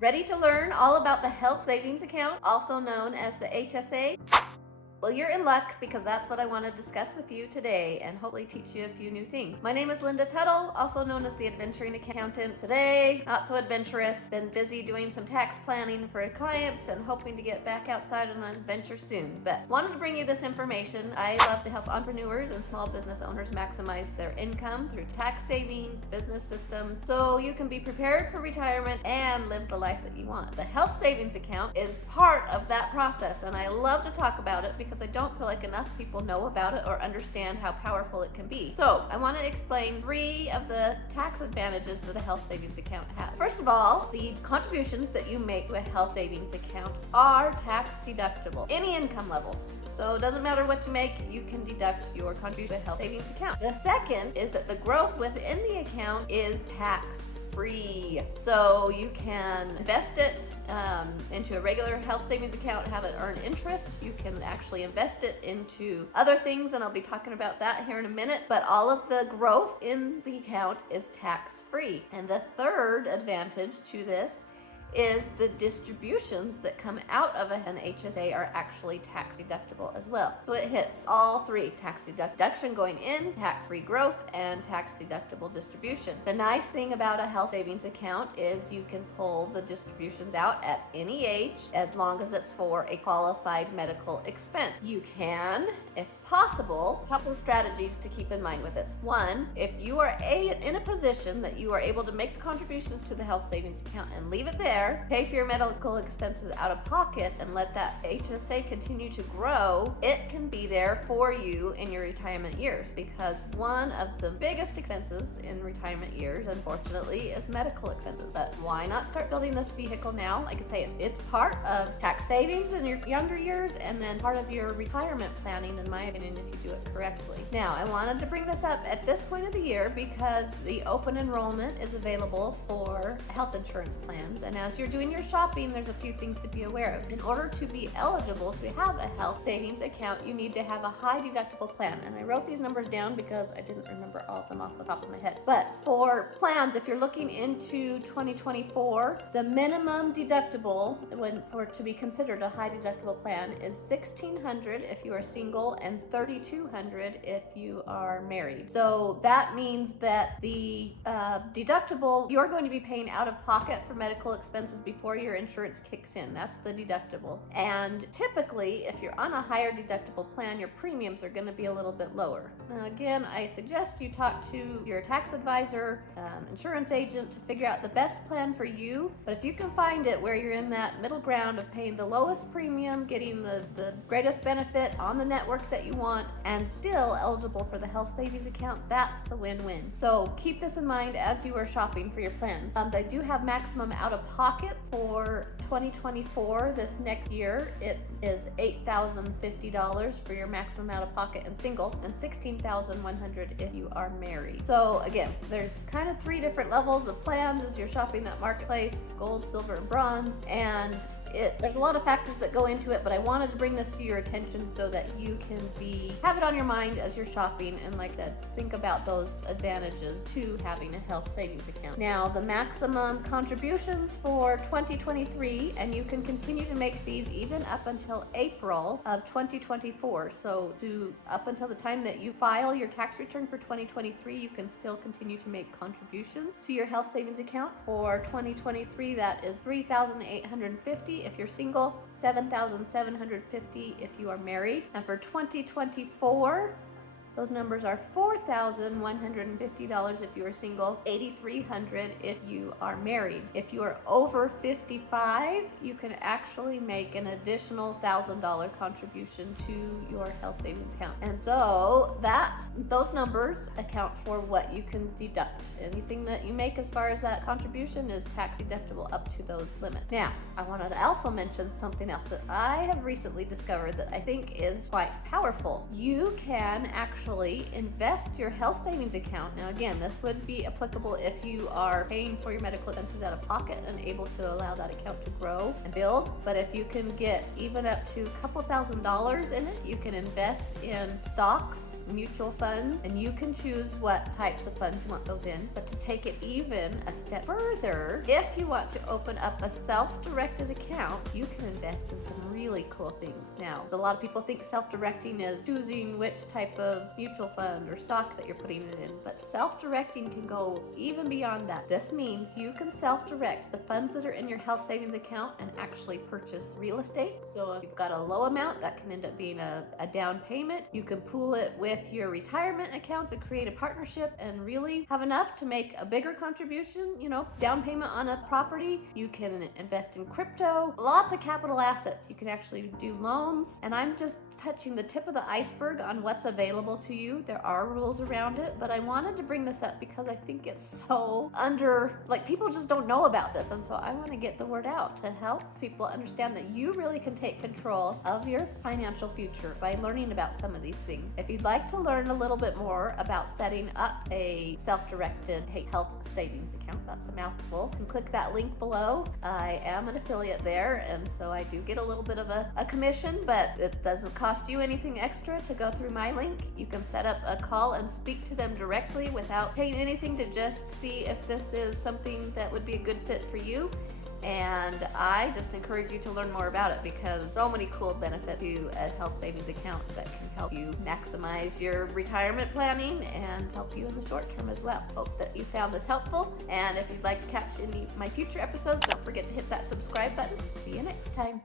Ready to learn all about the health savings account, also known as the HSA? Well, you're in luck because that's what I want to discuss with you today and hopefully teach you a few new things. My name is Linda Tuttle, also known as the Adventuring Accountant. Today, not so adventurous, been busy doing some tax planning for clients and hoping to get back outside on an adventure soon. But wanted to bring you this information. I love to help entrepreneurs and small business owners maximize their income through tax savings, business systems, so you can be prepared for retirement and live the life that you want. The health savings account is part of that process, and I love to talk about it because I don't feel like enough people know about it or understand how powerful it can be. So I want to explain 3 of the tax advantages that a health savings account has. First of all, the contributions that you make to a health savings account are tax deductible, any income level. So it doesn't matter what you make, you can deduct your contribution to a health savings account. The second is that the growth within the account is tax free. So you can invest it into a regular health savings account, have it earn interest. You can actually invest it into other things, and I'll be talking about that here in a minute. But all of the growth in the account is tax free. And the third advantage to this is the distributions that come out of an HSA are actually tax deductible as well. So it hits all 3: tax deduction going in, tax-free growth, and tax deductible distribution. The nice thing about a health savings account is you can pull the distributions out at any age as long as it's for a qualified medical expense. You can, if possible, a couple strategies to keep in mind with this. One, if you are in a position that you are able to make the contributions to the health savings account and leave it there, pay for your medical expenses out of pocket, and let that HSA continue to grow, it can be there for you in your retirement years, because one of the biggest expenses in retirement years, unfortunately, is medical expenses. But why not start building this vehicle now? Like I say, it's part of tax savings in your younger years and then part of your retirement planning, in my opinion, if you do it correctly. Now, I wanted to bring this up at this point of the year because the open enrollment is available for health insurance plans, and as you're doing your shopping, there's a few things to be aware of. In order to be eligible to have a health savings account, you need to have a high deductible plan. And I wrote these numbers down because I didn't remember all of them off the top of my head. But for plans, if you're looking into 2024, the minimum deductible to be considered a high deductible plan is $1,600 if you are single and $3,200 if you are married. So that means that the deductible you're going to be paying out of pocket for medical expenses before your insurance kicks in. That's the deductible. And typically, if you're on a higher deductible plan, your premiums are going to be a little bit lower. Now, again, I suggest you talk to your tax advisor, insurance agent to figure out the best plan for you. But if you can find it where you're in that middle ground of paying the lowest premium, getting the greatest benefit on the network that you want, and still eligible for the health savings account, that's the win-win. So keep this in mind as you are shopping for your plans. They do have maximum out-of-pocket for 2024. This next year, it is $8,050 for your maximum out-of-pocket and single, and $16,100 if you are married. So again, there's kind of 3 different levels of plans as you're shopping that marketplace: gold, silver, and bronze. And there's a lot of factors that go into it, but I wanted to bring this to your attention so that you can have it on your mind as you're shopping, and like I said, think about those advantages to having a health savings account. Now, the maximum contributions for 2023, and you can continue to make these even up until April of 2024. So up until the time that you file your tax return for 2023, you can still continue to make contributions to your health savings account. For 2023, that is $3,850 if you're single, $7,750 if you are married. And for 2024, those numbers are $4,150 if you are single, $8,300 if you are married. If you are over 55, you can actually make an additional $1,000 contribution to your health savings account. And so those numbers account for what you can deduct. Anything that you make as far as that contribution is tax deductible up to those limits. Now, I wanted to also mention something else that I have recently discovered that I think is quite powerful. You can actually invest your health savings account. Now, again, this would be applicable if you are paying for your medical expenses out of pocket and able to allow that account to grow and build. But if you can get even up to a couple $1,000s in it, you can invest in stocks, mutual funds, and you can choose what types of funds you want those in. But to take it even a step further, if you want to open up a self-directed account, you can invest in some really cool things. Now, a lot of people think self-directing is choosing which type of mutual fund or stock that you're putting it in, but self-directing can go even beyond that. This means you can self-direct the funds that are in your health savings account and actually purchase real estate. So if you've got a low amount, that can end up being a down payment. You can pool it with your retirement accounts and create a partnership and really have enough to make a bigger contribution, down payment on a property. You can invest in crypto, lots of capital assets. You can actually do loans, and I'm just touching the tip of the iceberg on what's available to you. There are rules around it, but I wanted to bring this up because I think it's so people just don't know about this, and so I want to get the word out to help people understand that you really can take control of your financial future by learning about some of these things. If you'd like to learn a little bit more about setting up a self-directed health savings account, that's a mouthful, you can click that link below. I am an affiliate there, and so I do get a little bit of a commission, but it doesn't cost you anything extra to go through my link. You can set up a call and speak to them directly without paying anything to just see if this is something that would be a good fit for you. And I just encourage you to learn more about it because so many cool benefits to a health savings account that can help you maximize your retirement planning and help you in the short term as well. Hope that you found this helpful, and if you'd like to catch any of my future episodes, don't forget to hit that subscribe button. See you next time.